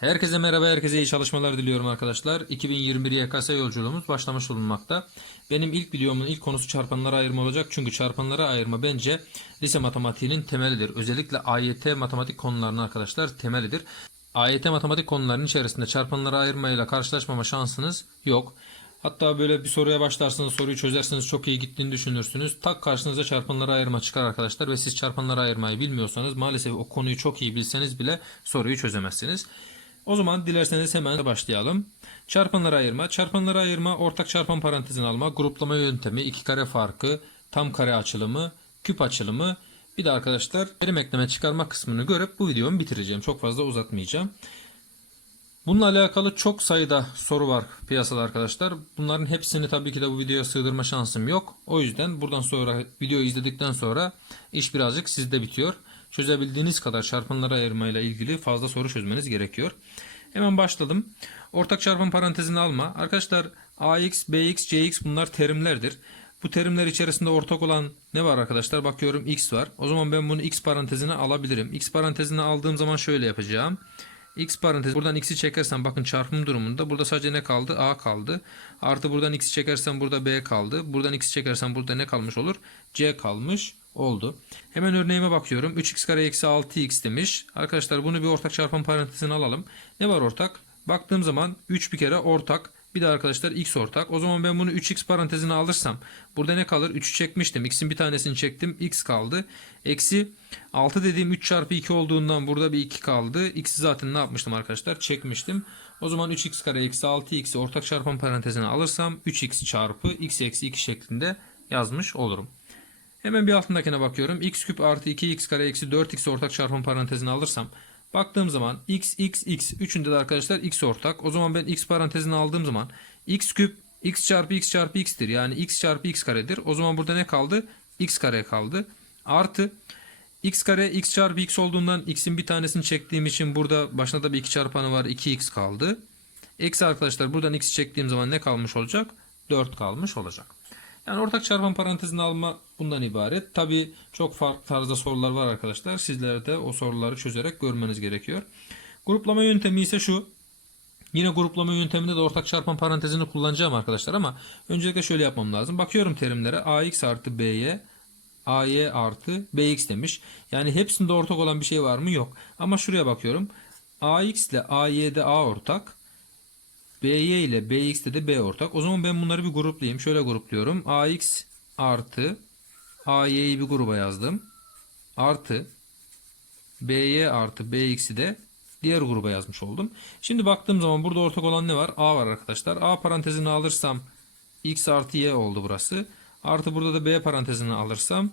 Herkese merhaba, herkese iyi çalışmalar diliyorum arkadaşlar. 2021 YKS yolculuğumuz başlamış bulunmakta. Benim ilk videomun ilk konusu çarpanlara ayırma olacak. Çünkü çarpanlara ayırma bence lise matematiğinin temelidir. Özellikle AYT matematik konularının arkadaşlar temelidir. AYT matematik konularının içerisinde çarpanlara ayırmayla karşılaşmama şansınız yok. Hatta böyle bir soruya başlarsınız, soruyu çözersiniz, çok iyi gittiğini düşünürsünüz. Tak karşınıza çarpanlara ayırma çıkar arkadaşlar ve siz çarpanlara ayırmayı bilmiyorsanız maalesef o konuyu çok iyi bilseniz bile soruyu çözemezsiniz. O zaman dilerseniz hemen başlayalım. Çarpanlara ayırma. Çarpanlara ayırma, ortak çarpan parantezini alma, gruplama yöntemi, iki kare farkı, tam kare açılımı, küp açılımı. Bir de arkadaşlar terim ekleme çıkarma kısmını görüp bu videomu bitireceğim. Çok fazla uzatmayacağım. Bununla alakalı çok sayıda soru var piyasada arkadaşlar. Bunların hepsini tabii ki de bu videoya sığdırma şansım yok. O yüzden buradan sonra videoyu izledikten sonra iş birazcık sizde bitiyor. Çözebildiğiniz kadar çarpanlara ayırmayla ilgili fazla soru çözmeniz gerekiyor. Hemen başladım. Ortak çarpan parantezini alma. Arkadaşlar AX, BX, CX bunlar terimlerdir. Bu terimler içerisinde ortak olan ne var arkadaşlar? Bakıyorum X var. O zaman ben bunu X parantezine alabilirim. X parantezine aldığım zaman şöyle yapacağım. X parantez buradan x'i çekersem bakın çarpım durumunda burada sadece ne kaldı? A kaldı. Artı buradan x'i çekersem burada B kaldı. Buradan x'i çekersem burada ne kalmış olur? C kalmış oldu. Hemen örneğime bakıyorum. 3x kare eksi 6x demiş. Arkadaşlar bunu bir ortak çarpan parantezine alalım. Ne var ortak? Baktığım zaman 3 bir kere ortak. Bir de arkadaşlar x ortak. O zaman ben bunu 3x parantezine alırsam burada ne kalır? 3'ü çekmiştim. x'in bir tanesini çektim. x kaldı. Eksi 6 dediğim 3 çarpı 2 olduğundan burada bir 2 kaldı. x'i zaten ne yapmıştım arkadaşlar? Çekmiştim. O zaman 3x kare eksi 6x'i ortak çarpan parantezine alırsam 3x çarpı x eksi 2 şeklinde yazmış olurum. Hemen bir altındakine bakıyorum. x küp artı 2x kare eksi 4x ortak çarpım parantezine alırsam baktığım zaman x, x, x. Üçünde de arkadaşlar x ortak. O zaman ben x parantezine aldığım zaman x küp x çarpı x çarpı x'tir. Yani x çarpı x karedir. O zaman burada ne kaldı? x kare kaldı. Artı x kare x çarpı x olduğundan x'in bir tanesini çektiğim için burada başına da bir 2 çarpanı var. 2x kaldı. Eksi arkadaşlar buradan x'i çektiğim zaman ne kalmış olacak? 4 kalmış olacak. Yani ortak çarpan parantezini alma bundan ibaret. Tabi çok farklı tarzda sorular var arkadaşlar. Sizler de o soruları çözerek görmeniz gerekiyor. Gruplama yöntemi ise şu. Yine gruplama yönteminde de ortak çarpan parantezini kullanacağım arkadaşlar ama öncelikle şöyle yapmam lazım. Bakıyorum terimlere ax artı by ay artı bx demiş. Yani hepsinde ortak olan bir şey var mı? Yok. Ama şuraya bakıyorum. ax ile ay'de a ortak. BY ile BX'de de B ortak. O zaman ben bunları bir gruplayayım. Şöyle grupluyorum. AX artı AY'yi bir gruba yazdım. Artı BY artı BX'i de diğer gruba yazmış oldum. Şimdi baktığım zaman burada ortak olan ne var? A var arkadaşlar. A parantezini alırsam X artı Y oldu burası. Artı burada da B parantezini alırsam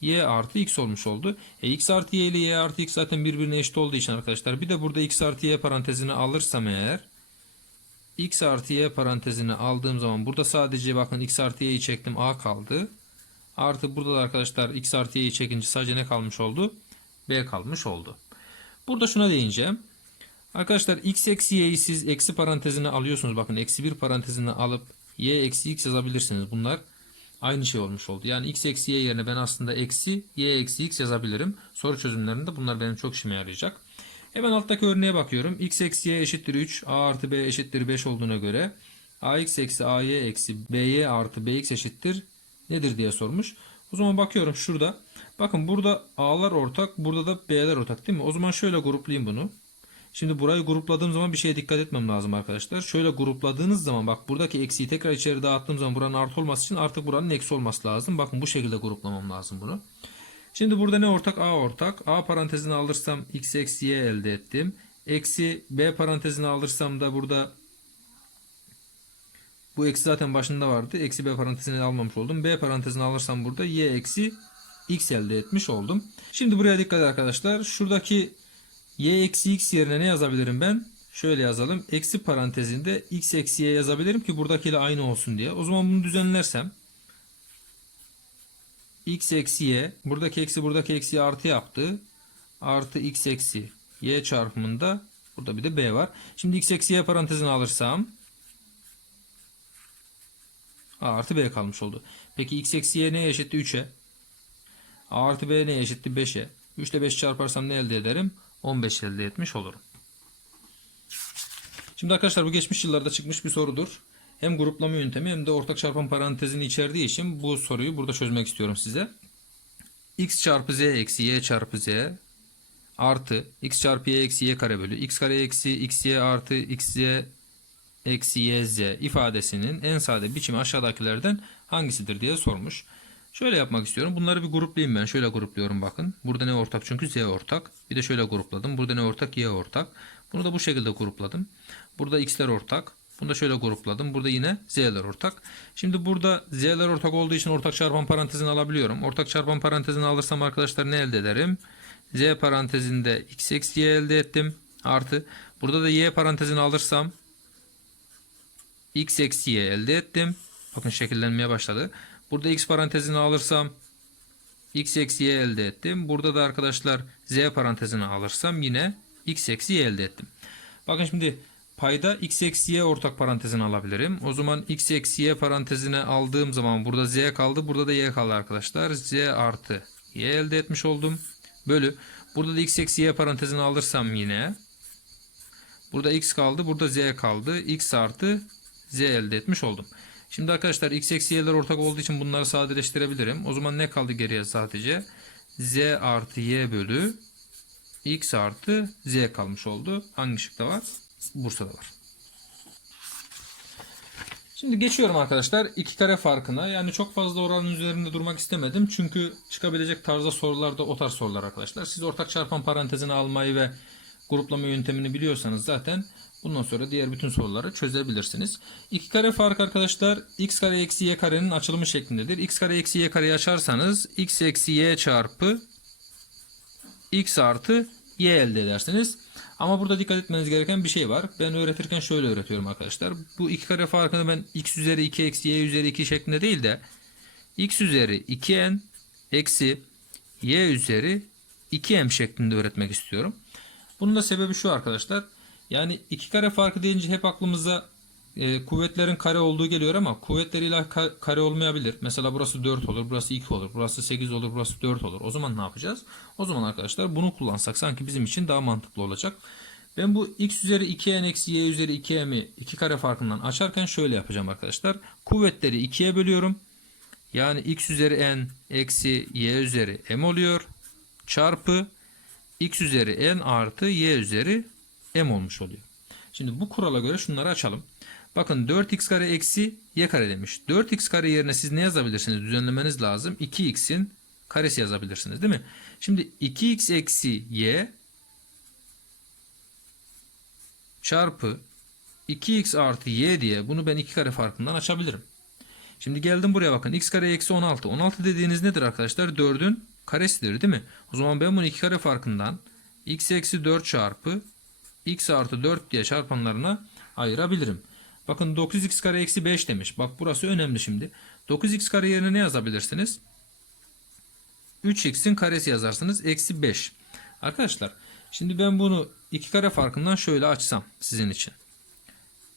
Y artı X olmuş oldu. E, X artı Y ile Y artı X zaten birbirine eşit olduğu için arkadaşlar. Bir de burada X artı Y parantezini alırsam eğer x artı y parantezini aldığım zaman burada sadece bakın x artı y'yi çektim a kaldı. Artı burada da arkadaşlar x artı y'yi çekince sadece ne kalmış oldu? b kalmış oldu. Burada şuna değineceğim. Arkadaşlar x eksi y'yi siz eksi parantezine alıyorsunuz. Bakın eksi bir parantezine alıp y eksi x yazabilirsiniz. Bunlar aynı şey olmuş oldu. Yani x eksi y yerine ben aslında eksi y eksi x yazabilirim. Soru çözümlerinde bunlar benim çok işime yarayacak. Hemen alttaki örneğe bakıyorum. x eksi y eşittir 3. a artı b eşittir 5 olduğuna göre ax eksi ay eksi by artı bx eşittir nedir diye sormuş. O zaman bakıyorum şurada. Bakın burada a'lar ortak. Burada da b'ler ortak değil mi? O zaman şöyle gruplayayım bunu. Şimdi burayı grupladığım zaman bir şeye dikkat etmem lazım arkadaşlar. Şöyle grupladığınız zaman bak buradaki eksiyi tekrar içeri dağıttığım zaman buranın artı olması için artık buranın eksi olması lazım. Bakın bu şekilde gruplamam lazım bunu. Şimdi burada ne ortak? A ortak. A parantezini alırsam x eksi y elde ettim. Eksi B parantezini alırsam da burada bu eksi zaten başında vardı. Eksi B parantezini almamış oldum. B parantezini alırsam burada y eksi x elde etmiş oldum. Şimdi buraya dikkat arkadaşlar. Şuradaki y eksi x yerine ne yazabilirim ben? Şöyle yazalım. Eksi parantezinde x eksi y yazabilirim ki buradakiyle aynı olsun diye. O zaman bunu düzenlersem x eksi y buradaki eksi buradaki eksi artı yaptı. Artı x eksi y çarpımında burada bir de b var. Şimdi x eksi y parantezini alırsam a artı b kalmış oldu. Peki x eksi y neye eşitti? 3'e. a artı b neye eşitti? 5'e. 3 ile 5 çarparsam ne elde ederim? 15 elde etmiş olurum. Şimdi arkadaşlar bu geçmiş yıllarda çıkmış bir sorudur. Hem gruplama yöntemi hem de ortak çarpan parantezini içerdiği için bu soruyu burada çözmek istiyorum size. x çarpı z eksi y çarpı z artı x çarpı y eksi y kare bölü x kare eksi x y artı x y eksi y z ifadesinin en sade biçimi aşağıdakilerden hangisidir diye sormuş. Şöyle yapmak istiyorum. Bunları bir gruplayayım ben. Şöyle grupluyorum bakın. Burada ne ortak? Çünkü z ortak. Bir de şöyle grupladım. Burada ne ortak? Y ortak. Bunu da bu şekilde grupladım. Burada x'ler ortak. Bunu da şöyle grupladım. Burada yine z'ler ortak. Şimdi burada z'ler ortak olduğu için ortak çarpan parantezini alabiliyorum. Ortak çarpan parantezini alırsam arkadaşlar ne elde ederim? z parantezinde x eksi y elde ettim. Artı. Burada da y parantezini alırsam x eksi y elde ettim. Bakın şekillenmeye başladı. Burada x parantezini alırsam x eksi y elde ettim. Burada da arkadaşlar z parantezini alırsam yine x eksi y elde ettim. Bakın şimdi payda x eksi y ortak parantezini alabilirim. O zaman x eksi y parantezine aldığım zaman burada z kaldı. Burada da y kaldı arkadaşlar. z artı y elde etmiş oldum. Bölü. Burada da x eksi y parantezini alırsam yine. Burada x kaldı. Burada z kaldı. x artı z elde etmiş oldum. Şimdi arkadaşlar x eksi y'ler ortak olduğu için bunları sadeleştirebilirim. O zaman ne kaldı geriye sadece? z artı y bölü x artı z kalmış oldu. Hangi şıkta var? Bursa'da var. Şimdi geçiyorum arkadaşlar iki kare farkına. Yani çok fazla oranın üzerinde durmak istemedim. Çünkü çıkabilecek tarzda sorular da o tarz sorular arkadaşlar. Siz ortak çarpan parantezini almayı ve gruplama yöntemini biliyorsanız zaten bundan sonra diğer bütün soruları çözebilirsiniz. İki kare fark arkadaşlar x kare eksi y karenin açılımı şeklindedir. x kare eksi y kareyi açarsanız x eksi y çarpı x artı y elde edersiniz. Ama burada dikkat etmeniz gereken bir şey var. Ben öğretirken şöyle öğretiyorum arkadaşlar. Bu iki kare farkını ben x üzeri 2 eksi y üzeri 2 şeklinde değil de x üzeri 2n eksi y üzeri 2m şeklinde öğretmek istiyorum. Bunun da sebebi şu arkadaşlar. Yani iki kare farkı deyince hep aklımıza e, kuvvetlerin kare olduğu geliyor ama kuvvetler illa ka- kare olmayabilir. Mesela burası 4 olur, burası 2 olur, burası 8 olur, burası 4 olur. O zaman ne yapacağız? O zaman arkadaşlar bunu kullansak sanki bizim için daha mantıklı olacak. Ben bu x üzeri 2n eksi y üzeri 2m'i iki kare farkından açarken şöyle yapacağım arkadaşlar. Kuvvetleri 2'ye bölüyorum. Yani x üzeri n eksi y üzeri m oluyor. Çarpı x üzeri n artı y üzeri m olmuş oluyor. Şimdi bu kurala göre şunları açalım. Bakın 4x kare eksi y kare demiş. 4x kare yerine siz ne yazabilirsiniz? Düzenlemeniz lazım. 2x'in karesi yazabilirsiniz değil mi? Şimdi 2x eksi y çarpı 2x artı y diye bunu ben iki kare farkından açabilirim. Şimdi geldim buraya bakın. x kare eksi 16. 16 dediğiniz nedir arkadaşlar? 4'ün karesidir değil mi? O zaman ben bunu iki kare farkından x eksi 4 çarpı x artı 4 diye çarpanlarına ayırabilirim. Bakın 9x kare eksi 5 demiş. Bak burası önemli şimdi. 9x kare yerine ne yazabilirsiniz? 3x'in karesi yazarsınız. Eksi 5. Arkadaşlar şimdi ben bunu iki kare farkından şöyle açsam sizin için.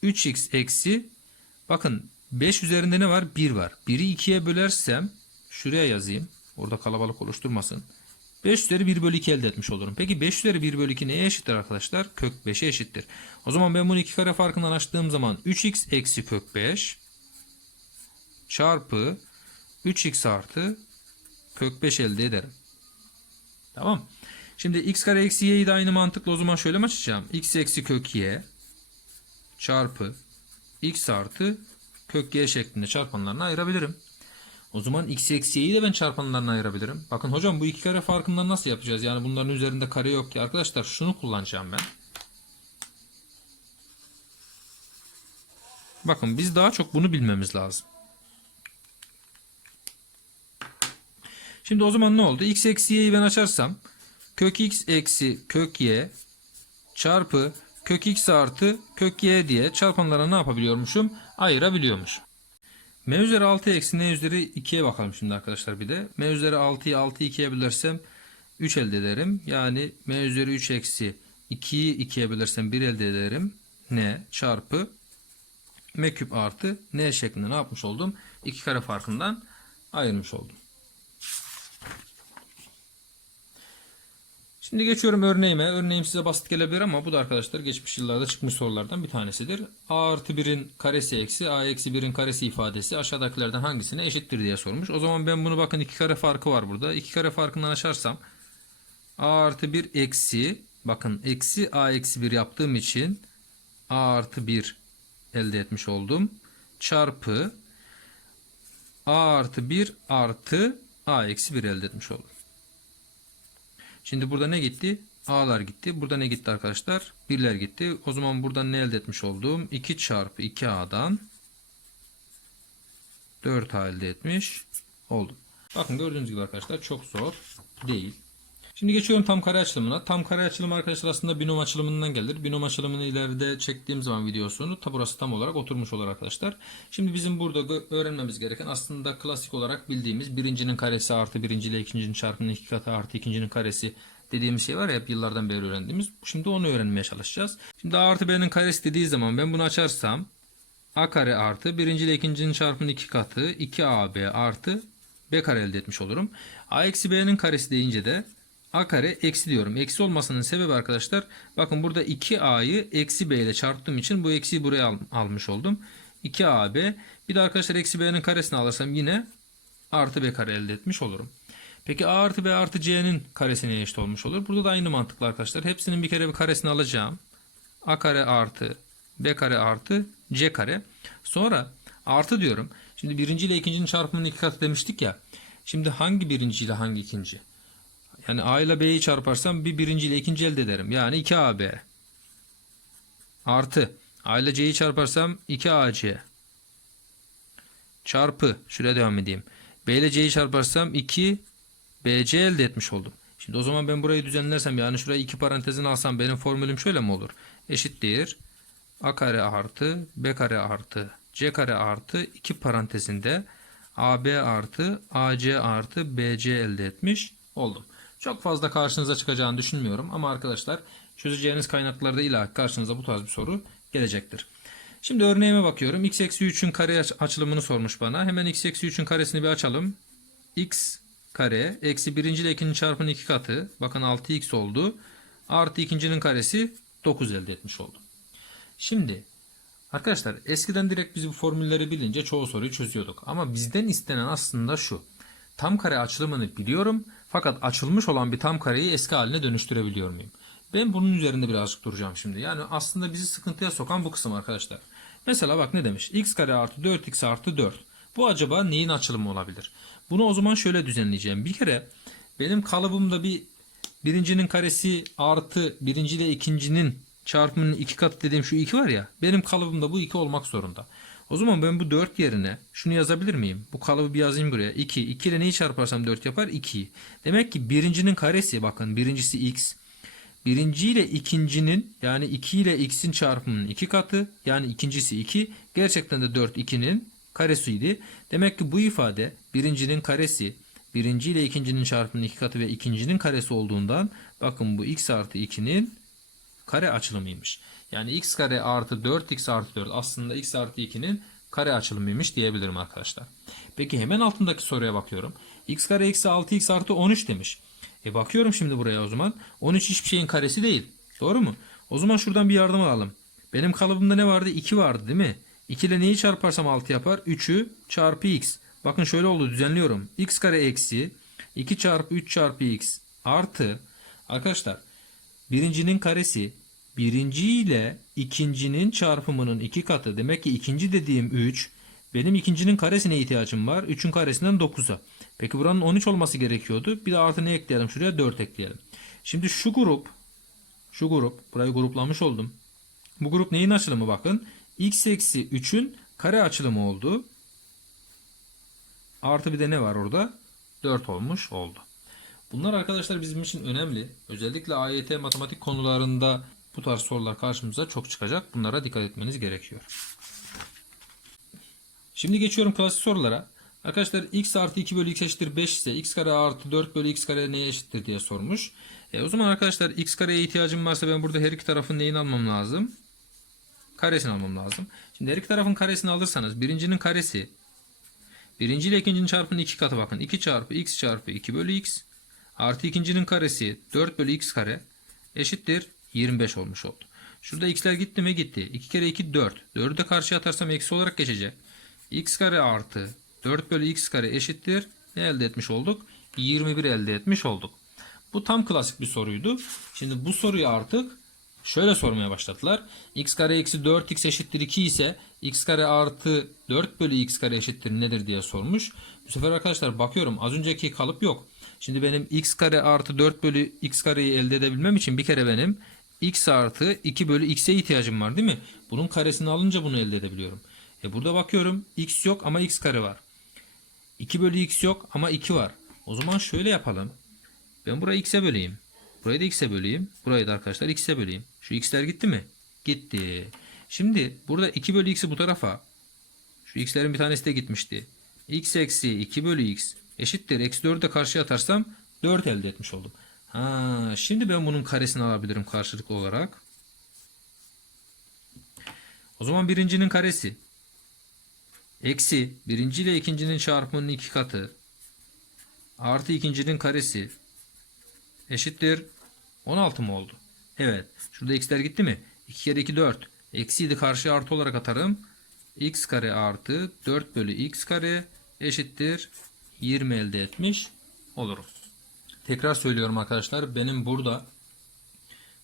3x eksi bakın 5 üzerinde ne var? 1 var. 1'i 2'ye bölersem şuraya yazayım. Orada kalabalık oluşturmasın. 5 üzeri 1 bölü 2 elde etmiş olurum. Peki 5 üzeri 1 bölü 2 neye eşittir arkadaşlar? Kök 5'e eşittir. O zaman ben bunu iki kare farkından açtığım zaman 3x eksi kök 5 çarpı 3x artı kök 5 elde ederim. Tamam. Şimdi x kare eksi y'yi de aynı mantıkla o zaman şöyle mi açacağım? x eksi kök y çarpı x artı kök y şeklinde çarpanlarına ayırabilirim. O zaman x eksi y'yi de ben çarpanlarına ayırabilirim. Bakın hocam bu iki kare farkından nasıl yapacağız? Yani bunların üzerinde kare yok ki. Arkadaşlar şunu kullanacağım ben. Bakın biz daha çok bunu bilmemiz lazım. Şimdi o zaman ne oldu? x eksi y'yi ben açarsam kök x eksi kök y çarpı kök x artı kök y diye çarpanlara ne yapabiliyormuşum? Ayırabiliyormuşum. M üzeri 6 eksi n üzeri 2'ye bakalım şimdi arkadaşlar bir de. M üzeri 6'yı 6'yı 2'ye bölersem 3 elde ederim. Yani M üzeri 3 eksi 2'yi 2'ye bölersem 1 elde ederim. N çarpı M küp artı N şeklinde ne yapmış oldum? 2 kare farkından ayırmış oldum. Şimdi geçiyorum örneğime. Örneğim size basit gelebilir ama bu da arkadaşlar geçmiş yıllarda çıkmış sorulardan bir tanesidir. A artı 1'in karesi eksi A eksi 1'in karesi ifadesi aşağıdakilerden hangisine eşittir diye sormuş. O zaman ben bunu bakın iki kare farkı var burada. İki kare farkından açarsam A artı 1 eksi bakın eksi A eksi 1 yaptığım için A artı 1 elde etmiş oldum. Çarpı A artı 1 artı A eksi 1 elde etmiş oldum. Şimdi burada ne gitti? A'lar gitti. Burada ne gitti arkadaşlar? Birler gitti. O zaman buradan ne elde etmiş olduğum? 2 çarpı 2A'dan 4A elde etmiş oldum. Bakın gördüğünüz gibi arkadaşlar çok zor değil. Şimdi geçiyorum tam kare açılımına. Tam kare açılımı arkadaşlar aslında binom açılımından gelir. Binom açılımını ileride çektiğim zaman videosunu ta burası tam olarak oturmuş olur arkadaşlar. Şimdi bizim burada öğrenmemiz gereken aslında klasik olarak bildiğimiz birincinin karesi artı birinci ile ikincinin çarpımının iki katı artı ikincinin karesi dediğimiz şey var ya hep yıllardan beri öğrendiğimiz. Şimdi onu öğrenmeye çalışacağız. Şimdi A artı B'nin karesi dediği zaman ben bunu açarsam A kare artı birinci ile ikincinin çarpımının iki katı 2AB artı B kare elde etmiş olurum. A eksi B'nin karesi deyince de A kare eksi diyorum. Eksi olmasının sebebi arkadaşlar bakın burada 2A'yı eksi B ile çarptığım için bu eksiyi buraya al- almış oldum. 2AB bir de arkadaşlar eksi B'nin karesini alırsam yine artı B kare elde etmiş olurum. Peki A artı B artı C'nin karesine eşit olmuş olur. Burada da aynı mantıkla arkadaşlar. Hepsinin bir kere bir karesini alacağım. A kare artı B kare artı C kare. Sonra artı diyorum. Şimdi birinci ile ikincinin çarpımının iki katı demiştik ya. Şimdi hangi birinci ile hangi ikinci? Yani A ile B'yi çarparsam bir birinci ile ikinci elde ederim. Yani 2AB. Artı A ile C'yi çarparsam 2AC. Çarpı. Şuraya devam edeyim. B ile C'yi çarparsam 2 BC elde etmiş oldum. Şimdi o zaman ben burayı düzenlersem yani şuraya iki parantezini alsam benim formülüm şöyle mi olur? Eşittir. A kare artı B kare artı C kare artı iki parantezinde AB artı AC artı BC elde etmiş oldum. Çok fazla karşınıza çıkacağını düşünmüyorum ama arkadaşlar çözeceğiniz kaynaklarda illa karşınıza bu tarz bir soru gelecektir. Şimdi örneğime bakıyorum. x eksi 3'ün kare aç- açılımını sormuş bana. Hemen x eksi 3'ün karesini bir açalım. x kare eksi birinci ile ikinci çarpının iki katı. Bakın 6x oldu. Artı ikincinin karesi 9 elde etmiş oldum. Şimdi arkadaşlar eskiden direkt biz bu formülleri bilince çoğu soruyu çözüyorduk. Ama bizden istenen aslında şu. Tam kare açılımını biliyorum fakat açılmış olan bir tam kareyi eski haline dönüştürebiliyor muyum? Ben bunun üzerinde birazcık duracağım şimdi. Yani aslında bizi sıkıntıya sokan bu kısım arkadaşlar. Mesela bak ne demiş? x kare artı 4x artı 4. Bu acaba neyin açılımı olabilir? Bunu o zaman şöyle düzenleyeceğim. Bir kere benim kalıbımda bir birincinin karesi artı birinci ile ikincinin çarpımının iki katı dediğim şu iki var ya. Benim kalıbımda bu iki olmak zorunda. O zaman ben bu 4 yerine şunu yazabilir miyim? Bu kalıbı bir yazayım buraya. 2. 2 ile neyi çarparsam 4 yapar? 2'yi. Demek ki birincinin karesi bakın birincisi x. Birinci ile ikincinin yani 2 ile x'in çarpımının 2 katı yani ikincisi 2 gerçekten de 4 2'nin karesiydi. Demek ki bu ifade birincinin karesi birinci ile ikincinin çarpımının 2 katı ve ikincinin karesi olduğundan bakın bu x artı 2'nin kare açılımıymış. Yani x kare artı 4x artı 4 aslında x artı 2'nin kare açılımıymış diyebilirim arkadaşlar. Peki hemen altındaki soruya bakıyorum. x kare eksi 6x artı 13 demiş. E bakıyorum şimdi buraya o zaman. 13 hiçbir şeyin karesi değil. Doğru mu? O zaman şuradan bir yardım alalım. Benim kalıbımda ne vardı? 2 vardı değil mi? 2 ile neyi çarparsam 6 yapar? 3'ü çarpı x. Bakın şöyle oldu düzenliyorum. x kare eksi 2 çarpı 3 çarpı x artı arkadaşlar birincinin karesi birinci ile ikincinin çarpımının iki katı. Demek ki ikinci dediğim 3. Benim ikincinin karesine ihtiyacım var. 3'ün karesinden 9'a. Peki buranın 13 olması gerekiyordu. Bir de artı ne ekleyelim? Şuraya 4 ekleyelim. Şimdi şu grup şu grup burayı gruplamış oldum. Bu grup neyin açılımı bakın. x eksi 3'ün kare açılımı oldu. Artı bir de ne var orada? 4 olmuş oldu. Bunlar arkadaşlar bizim için önemli. Özellikle AYT matematik konularında bu tarz sorular karşımıza çok çıkacak. Bunlara dikkat etmeniz gerekiyor. Şimdi geçiyorum klasik sorulara. Arkadaşlar x artı 2 bölü x eşittir 5 ise x kare artı 4 bölü x kare neye eşittir diye sormuş. E, o zaman arkadaşlar x kareye ihtiyacım varsa ben burada her iki tarafın neyini almam lazım? Karesini almam lazım. Şimdi her iki tarafın karesini alırsanız birincinin karesi birinci ile ikincinin çarpımının iki katı bakın. 2 çarpı x çarpı 2 bölü x Artı ikincinin karesi 4 bölü x kare eşittir 25 olmuş oldu. Şurada x'ler gitti mi gitti. 2 kere 2 4. 4'ü de karşıya atarsam eksi olarak geçecek. x kare artı 4 bölü x kare eşittir. Ne elde etmiş olduk? 21 elde etmiş olduk. Bu tam klasik bir soruydu. Şimdi bu soruyu artık şöyle sormaya başladılar. x kare eksi 4x eşittir 2 ise x kare artı 4 bölü x kare eşittir nedir diye sormuş. Bu sefer arkadaşlar bakıyorum az önceki kalıp yok. Şimdi benim x kare artı 4 bölü x kareyi elde edebilmem için bir kere benim x artı 2 bölü x'e ihtiyacım var değil mi? Bunun karesini alınca bunu elde edebiliyorum. E burada bakıyorum x yok ama x kare var. 2 bölü x yok ama 2 var. O zaman şöyle yapalım. Ben burayı x'e böleyim. Burayı da x'e böleyim. Burayı da arkadaşlar x'e böleyim. Şu x'ler gitti mi? Gitti. Şimdi burada 2 bölü x'i bu tarafa. Şu x'lerin bir tanesi de gitmişti. x eksi 2 bölü x eşittir. Eksi 4'ü de karşıya atarsam 4 elde etmiş oldum. Ha, şimdi ben bunun karesini alabilirim karşılıklı olarak. O zaman birincinin karesi. Eksi birinci ile ikincinin çarpımının iki katı. Artı ikincinin karesi. Eşittir. 16 mı oldu? Evet. Şurada x'ler gitti mi? 2 kere 2 4. Eksiyi de karşıya artı olarak atarım. x kare artı 4 bölü x kare eşittir. 20 elde etmiş olurum. Tekrar söylüyorum arkadaşlar. Benim burada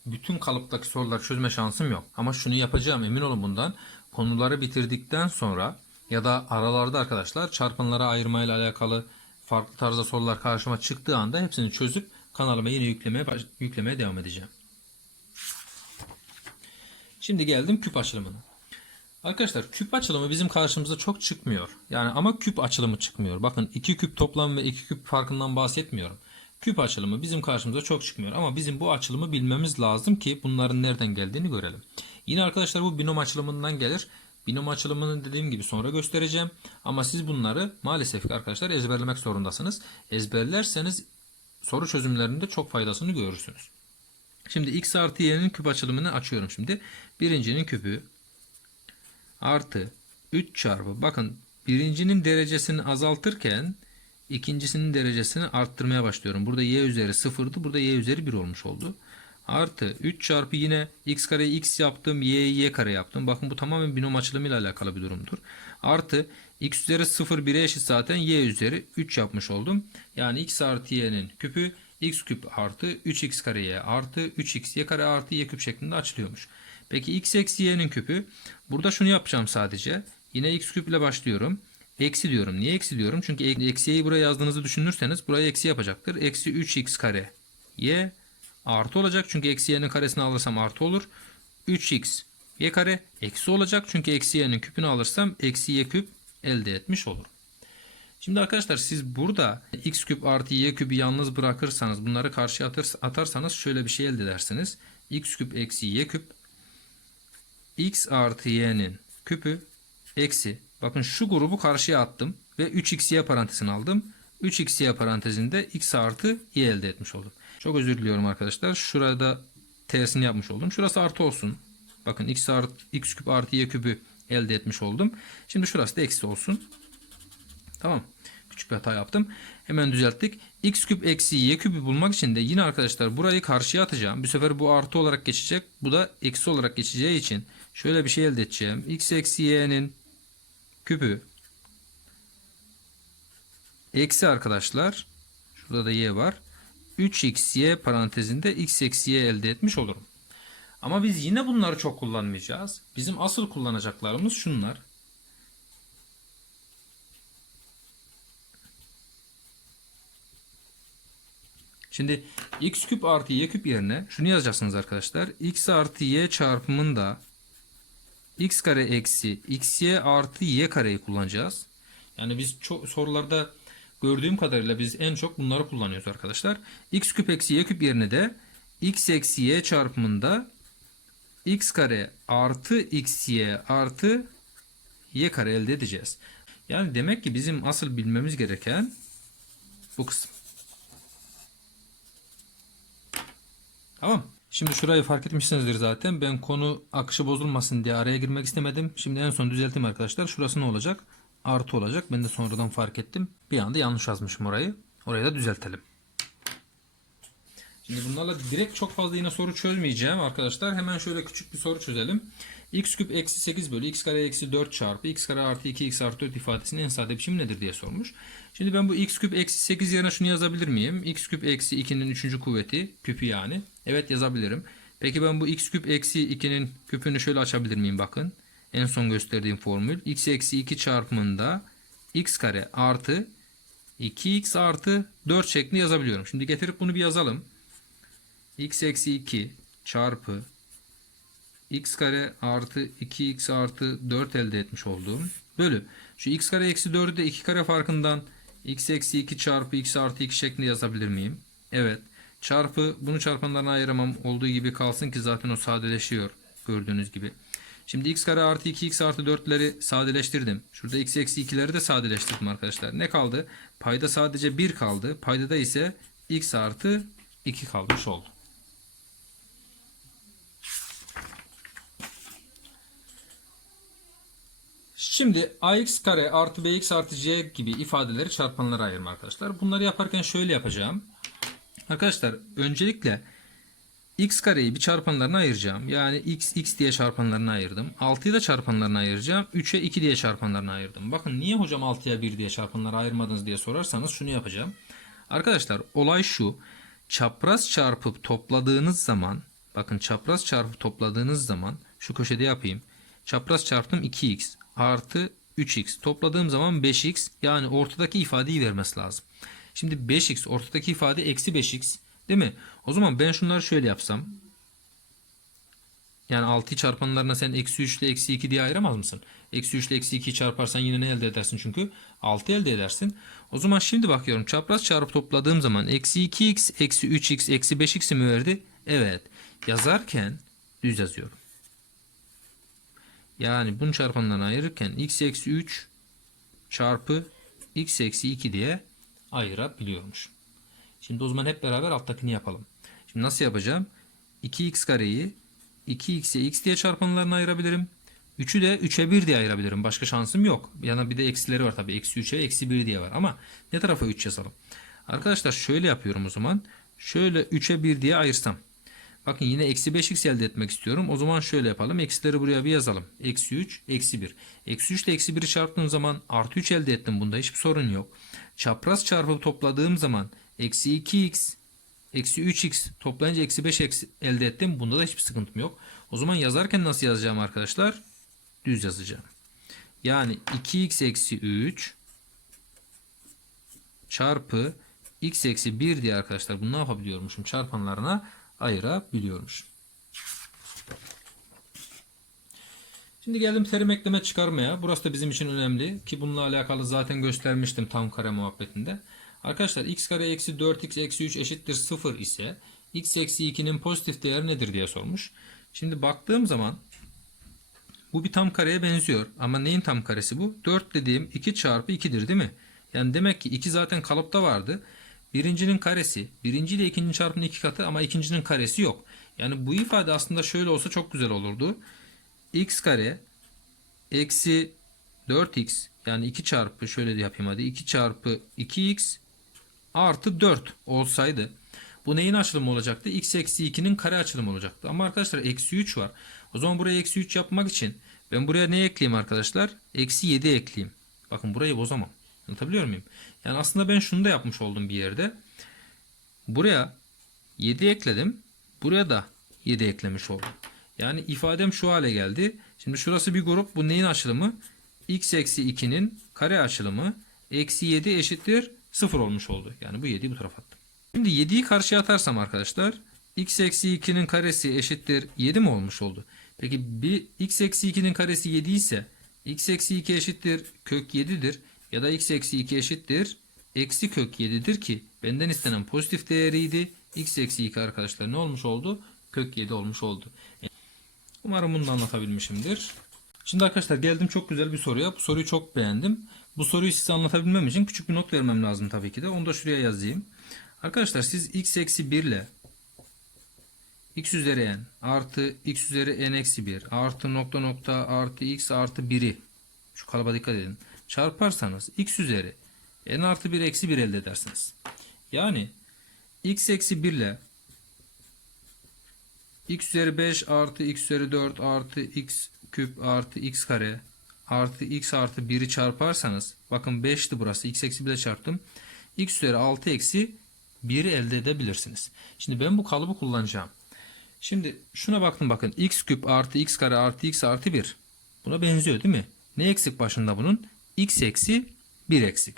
bütün kalıptaki soruları çözme şansım yok. Ama şunu yapacağım emin olun bundan. Konuları bitirdikten sonra ya da aralarda arkadaşlar çarpanlara ayırmayla alakalı farklı tarzda sorular karşıma çıktığı anda hepsini çözüp kanalıma yine yüklemeye, yüklemeye devam edeceğim. Şimdi geldim küp açılımına. Arkadaşlar küp açılımı bizim karşımıza çok çıkmıyor. Yani ama küp açılımı çıkmıyor. Bakın iki küp toplam ve iki küp farkından bahsetmiyorum. Küp açılımı bizim karşımıza çok çıkmıyor. Ama bizim bu açılımı bilmemiz lazım ki bunların nereden geldiğini görelim. Yine arkadaşlar bu binom açılımından gelir. Binom açılımını dediğim gibi sonra göstereceğim. Ama siz bunları maalesef ki arkadaşlar ezberlemek zorundasınız. Ezberlerseniz soru çözümlerinde çok faydasını görürsünüz. Şimdi x artı y'nin küp açılımını açıyorum şimdi. Birincinin küpü artı 3 çarpı bakın birincinin derecesini azaltırken ikincisinin derecesini arttırmaya başlıyorum. Burada y üzeri 0'dı. Burada y üzeri 1 olmuş oldu. Artı 3 çarpı yine x kare x yaptım. y y kare yaptım. Bakın bu tamamen binom açılımıyla alakalı bir durumdur. Artı x üzeri 0 1'e eşit zaten y üzeri 3 yapmış oldum. Yani x artı y'nin küpü x küp artı 3x kare y artı 3x y kare artı y küp şeklinde açılıyormuş. Peki x eksi y'nin küpü. Burada şunu yapacağım sadece. Yine x küp ile başlıyorum. Eksi diyorum. Niye eksi diyorum? Çünkü eksi y'yi buraya yazdığınızı düşünürseniz buraya eksi yapacaktır. Eksi 3x kare y artı olacak. Çünkü eksi y'nin karesini alırsam artı olur. 3x y kare eksi olacak. Çünkü eksi y'nin küpünü alırsam eksi y küp elde etmiş olurum. Şimdi arkadaşlar siz burada x küp artı y küpü yalnız bırakırsanız bunları karşıya atarsanız şöyle bir şey elde edersiniz. x küp eksi y küp x artı y'nin küpü eksi bakın şu grubu karşıya attım ve 3xy parantezini aldım. 3xy parantezinde x artı y elde etmiş oldum. Çok özür diliyorum arkadaşlar. Şurada tersini yapmış oldum. Şurası artı olsun. Bakın x artı x küp artı y küpü elde etmiş oldum. Şimdi şurası da eksi olsun. Tamam. Küçük bir hata yaptım. Hemen düzelttik. x küp eksi y küpü bulmak için de yine arkadaşlar burayı karşıya atacağım. Bu sefer bu artı olarak geçecek. Bu da eksi olarak geçeceği için şöyle bir şey elde edeceğim. x eksi y'nin küpü eksi arkadaşlar şurada da y var. 3xy parantezinde x eksi y elde etmiş olurum. Ama biz yine bunları çok kullanmayacağız. Bizim asıl kullanacaklarımız şunlar. Şimdi x küp artı y küp yerine şunu yazacaksınız arkadaşlar. x artı y çarpımında x kare eksi xy artı y kareyi kullanacağız. Yani biz çok sorularda gördüğüm kadarıyla biz en çok bunları kullanıyoruz arkadaşlar. x küp eksi y küp yerine de x eksi y çarpımında x kare artı xy artı y kare elde edeceğiz. Yani demek ki bizim asıl bilmemiz gereken bu kısım. Tamam. Şimdi şurayı fark etmişsinizdir zaten. Ben konu akışı bozulmasın diye araya girmek istemedim. Şimdi en son düzelteyim arkadaşlar. Şurası ne olacak? Artı olacak. Ben de sonradan fark ettim. Bir anda yanlış yazmışım orayı. Orayı da düzeltelim. Şimdi bunlarla direkt çok fazla yine soru çözmeyeceğim arkadaşlar. Hemen şöyle küçük bir soru çözelim. x küp eksi 8 bölü x kare eksi 4 çarpı x kare artı 2 x artı 4 ifadesinin en sade biçimi nedir diye sormuş. Şimdi ben bu x küp eksi 8 yerine şunu yazabilir miyim? x küp eksi 2'nin 3. kuvveti küpü yani. Evet yazabilirim. Peki ben bu x küp eksi 2'nin küpünü şöyle açabilir miyim bakın. En son gösterdiğim formül. x eksi 2 çarpımında x kare artı 2x artı 4 şeklinde yazabiliyorum. Şimdi getirip bunu bir yazalım. x eksi 2 çarpı x kare artı 2x artı 4 elde etmiş olduğum bölü. Şu x kare eksi 4'ü de 2 kare farkından x eksi 2 çarpı x artı 2 şeklinde yazabilir miyim? Evet. Çarpı bunu çarpanlarına ayıramam olduğu gibi kalsın ki zaten o sadeleşiyor gördüğünüz gibi. Şimdi x kare artı 2x artı 4'leri sadeleştirdim. Şurada x eksi 2'leri de sadeleştirdim arkadaşlar. Ne kaldı? Payda sadece 1 kaldı. Paydada ise x artı 2 kalmış oldu. Şimdi ax kare artı bx artı c gibi ifadeleri çarpanlara ayırma arkadaşlar. Bunları yaparken şöyle yapacağım. Arkadaşlar öncelikle x kareyi bir çarpanlarına ayıracağım. Yani x x diye çarpanlarına ayırdım. 6'yı da çarpanlarına ayıracağım. 3'e 2 diye çarpanlarına ayırdım. Bakın niye hocam 6'ya 1 diye çarpanlara ayırmadınız diye sorarsanız şunu yapacağım. Arkadaşlar olay şu. Çapraz çarpıp topladığınız zaman bakın çapraz çarpıp topladığınız zaman şu köşede yapayım. Çapraz çarptım 2x artı 3x topladığım zaman 5x yani ortadaki ifadeyi vermesi lazım. Şimdi 5x ortadaki ifade eksi 5x değil mi? O zaman ben şunları şöyle yapsam. Yani 6'yı çarpanlarına sen eksi 3 ile eksi 2 diye ayıramaz mısın? Eksi 3 ile eksi 2'yi çarparsan yine ne elde edersin çünkü? 6 elde edersin. O zaman şimdi bakıyorum çapraz çarpıp topladığım zaman eksi 2x eksi 3x eksi 5x'i mi verdi? Evet. Yazarken düz yazıyorum. Yani bunu çarpanlarına ayırırken x eksi 3 çarpı x eksi 2 diye ayırabiliyormuş. Şimdi o zaman hep beraber alttakini yapalım. Şimdi nasıl yapacağım? 2x kareyi 2x'e x diye çarpanlarına ayırabilirim. 3'ü de 3'e 1 diye ayırabilirim. Başka şansım yok. Yana bir de eksileri var tabii. Eksi 3'e eksi 1 diye var. Ama ne tarafa 3 yazalım? Arkadaşlar şöyle yapıyorum o zaman. Şöyle 3'e 1 diye ayırsam. Bakın yine eksi 5x elde etmek istiyorum. O zaman şöyle yapalım. Eksileri buraya bir yazalım. Eksi 3, eksi 1. Eksi 3 ile eksi 1'i çarptığım zaman artı 3 elde ettim. Bunda hiçbir sorun yok. Çapraz çarpıp topladığım zaman eksi 2x, eksi 3x toplayınca eksi 5 eksi elde ettim. Bunda da hiçbir sıkıntım yok. O zaman yazarken nasıl yazacağım arkadaşlar? Düz yazacağım. Yani 2x eksi 3 çarpı x eksi 1 diye arkadaşlar bunu ne yapabiliyormuşum? Çarpanlarına ayırabiliyormuş. Şimdi geldim terim ekleme çıkarmaya. Burası da bizim için önemli ki bununla alakalı zaten göstermiştim tam kare muhabbetinde. Arkadaşlar x kare eksi 4x eksi 3 eşittir 0 ise x eksi 2'nin pozitif değeri nedir diye sormuş. Şimdi baktığım zaman bu bir tam kareye benziyor. Ama neyin tam karesi bu? 4 dediğim 2 çarpı 2'dir değil mi? Yani demek ki 2 zaten kalıpta vardı. Birincinin karesi, birinci ile ikincinin çarpımının iki katı ama ikincinin karesi yok. Yani bu ifade aslında şöyle olsa çok güzel olurdu. X kare eksi 4x yani 2 çarpı şöyle de yapayım hadi 2 çarpı 2x artı 4 olsaydı bu neyin açılımı olacaktı? x eksi 2'nin kare açılımı olacaktı. Ama arkadaşlar eksi 3 var. O zaman buraya eksi 3 yapmak için ben buraya ne ekleyeyim arkadaşlar? Eksi 7 ekleyeyim. Bakın burayı bozamam. Anlatabiliyor muyum? Yani aslında ben şunu da yapmış oldum bir yerde. Buraya 7 ekledim. Buraya da 7 eklemiş oldum. Yani ifadem şu hale geldi. Şimdi şurası bir grup. Bu neyin açılımı? x eksi 2'nin kare açılımı. Eksi 7 eşittir 0 olmuş oldu. Yani bu 7'yi bu tarafa attım. Şimdi 7'yi karşıya atarsam arkadaşlar x eksi 2'nin karesi eşittir 7 mi olmuş oldu? Peki bir x eksi 2'nin karesi 7 ise x eksi 2 eşittir kök 7'dir. Ya da x eksi 2 eşittir. Eksi kök 7'dir ki benden istenen pozitif değeriydi. x eksi 2 arkadaşlar ne olmuş oldu? Kök 7 olmuş oldu. Umarım bunu da anlatabilmişimdir. Şimdi arkadaşlar geldim çok güzel bir soruya. Bu soruyu çok beğendim. Bu soruyu size anlatabilmem için küçük bir not vermem lazım tabii ki de. Onu da şuraya yazayım. Arkadaşlar siz x eksi 1 ile x üzeri n artı x üzeri n eksi 1 artı nokta nokta artı x artı 1'i şu kalıba dikkat edin çarparsanız x üzeri n artı 1 eksi 1 elde edersiniz. Yani x eksi 1 ile x üzeri 5 artı x üzeri 4 artı x küp artı x kare artı x artı 1'i çarparsanız bakın 5'ti burası x eksi 1 ile çarptım. x üzeri 6 eksi 1'i elde edebilirsiniz. Şimdi ben bu kalıbı kullanacağım. Şimdi şuna baktım bakın x küp artı x kare artı x artı 1. Buna benziyor değil mi? Ne eksik başında bunun? x eksi 1 eksik.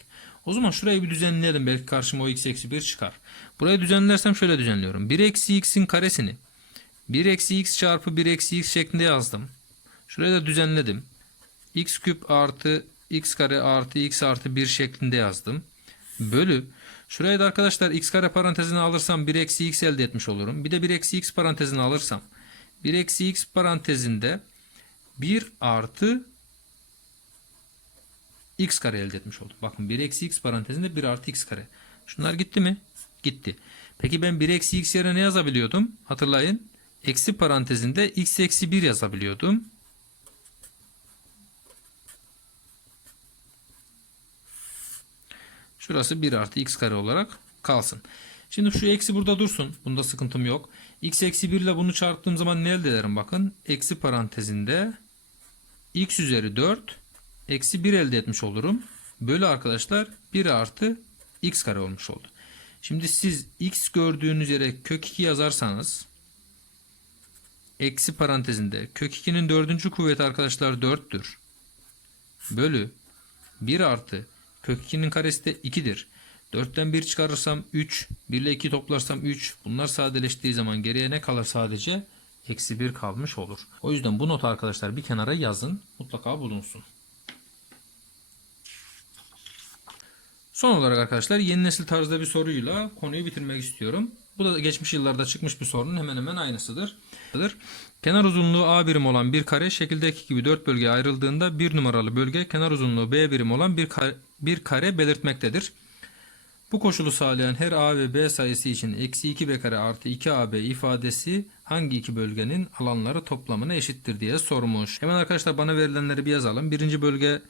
O zaman şurayı bir düzenleyelim. Belki karşıma o x eksi 1 çıkar. Burayı düzenlersem şöyle düzenliyorum. 1 eksi x'in karesini 1 eksi x çarpı 1 eksi x şeklinde yazdım. Şurayı da düzenledim. x küp artı x kare artı x artı 1 şeklinde yazdım. Bölü. Şurayı da arkadaşlar x kare parantezine alırsam 1 eksi x elde etmiş olurum. Bir de 1 eksi x parantezine alırsam 1 eksi x parantezinde 1 artı x kare elde etmiş oldum. Bakın 1 eksi x parantezinde 1 artı x kare. Şunlar gitti mi? Gitti. Peki ben 1 eksi x yerine ne yazabiliyordum? Hatırlayın. Eksi parantezinde x eksi 1 yazabiliyordum. Şurası 1 artı x kare olarak kalsın. Şimdi şu eksi burada dursun. Bunda sıkıntım yok. x eksi 1 ile bunu çarptığım zaman ne elde ederim? Bakın eksi parantezinde x üzeri 4 eksi 1 elde etmiş olurum. Bölü arkadaşlar 1 artı x kare olmuş oldu. Şimdi siz x gördüğünüz yere kök 2 yazarsanız eksi parantezinde kök 2'nin dördüncü kuvveti arkadaşlar 4'tür. Bölü 1 artı kök 2'nin karesi de 2'dir. 4'ten 1 çıkarırsam 3. 1 ile 2 toplarsam 3. Bunlar sadeleştiği zaman geriye ne kalır sadece? Eksi 1 kalmış olur. O yüzden bu notu arkadaşlar bir kenara yazın. Mutlaka bulunsun. Son olarak arkadaşlar yeni nesil tarzda bir soruyla konuyu bitirmek istiyorum. Bu da geçmiş yıllarda çıkmış bir sorunun hemen hemen aynısıdır. Kenar uzunluğu A birim olan bir kare şekildeki gibi 4 bölgeye ayrıldığında bir numaralı bölge kenar uzunluğu B birim olan bir kare, bir kare belirtmektedir. Bu koşulu sağlayan her A ve B sayısı için eksi 2B kare artı 2AB ifadesi hangi iki bölgenin alanları toplamına eşittir diye sormuş. Hemen arkadaşlar bana verilenleri bir yazalım. Birinci bölge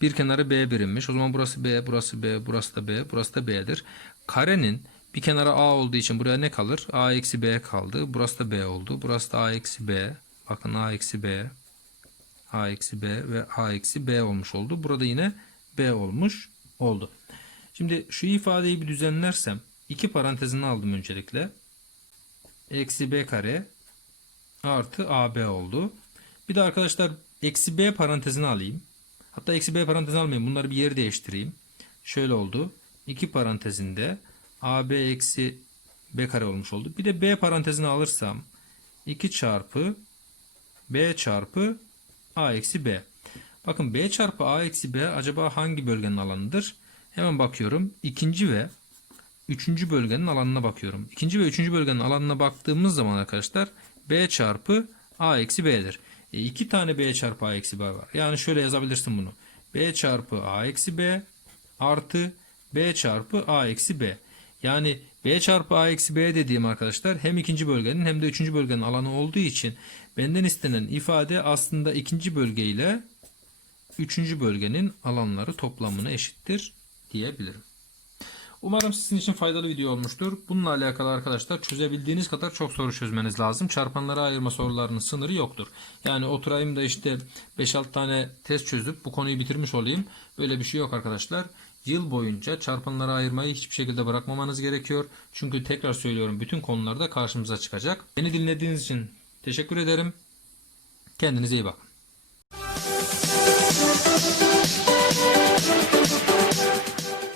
bir kenarı B birimmiş. O zaman burası B, burası B, burası da B, burası da B'dir. Karenin bir kenarı A olduğu için buraya ne kalır? A eksi B kaldı. Burası da B oldu. Burası da A eksi B. Bakın A eksi B, A eksi B ve A eksi B olmuş oldu. Burada yine B olmuş oldu. Şimdi şu ifadeyi bir düzenlersem iki parantezini aldım öncelikle. Eksi B kare artı AB oldu. Bir de arkadaşlar eksi B parantezini alayım. Hatta eksi B parantezini almayayım. Bunları bir yer değiştireyim. Şöyle oldu. İki parantezinde AB eksi B kare olmuş oldu. Bir de B parantezini alırsam 2 çarpı B çarpı A eksi B. Bakın B çarpı A eksi B acaba hangi bölgenin alanıdır? Hemen bakıyorum. İkinci ve üçüncü bölgenin alanına bakıyorum. İkinci ve üçüncü bölgenin alanına baktığımız zaman arkadaşlar B çarpı A eksi B'dir. E, iki tane B çarpı A eksi B var. Yani şöyle yazabilirsin bunu. B çarpı A eksi B artı B çarpı A eksi B. Yani B çarpı A eksi B dediğim arkadaşlar hem ikinci bölgenin hem de üçüncü bölgenin alanı olduğu için benden istenen ifade aslında ikinci bölge ile üçüncü bölgenin alanları toplamına eşittir diyebilirim. Umarım sizin için faydalı video olmuştur. Bununla alakalı arkadaşlar çözebildiğiniz kadar çok soru çözmeniz lazım. Çarpanlara ayırma sorularının sınırı yoktur. Yani oturayım da işte 5-6 tane test çözüp bu konuyu bitirmiş olayım. Böyle bir şey yok arkadaşlar. Yıl boyunca çarpanlara ayırmayı hiçbir şekilde bırakmamanız gerekiyor. Çünkü tekrar söylüyorum bütün konularda karşımıza çıkacak. Beni dinlediğiniz için teşekkür ederim. Kendinize iyi bakın.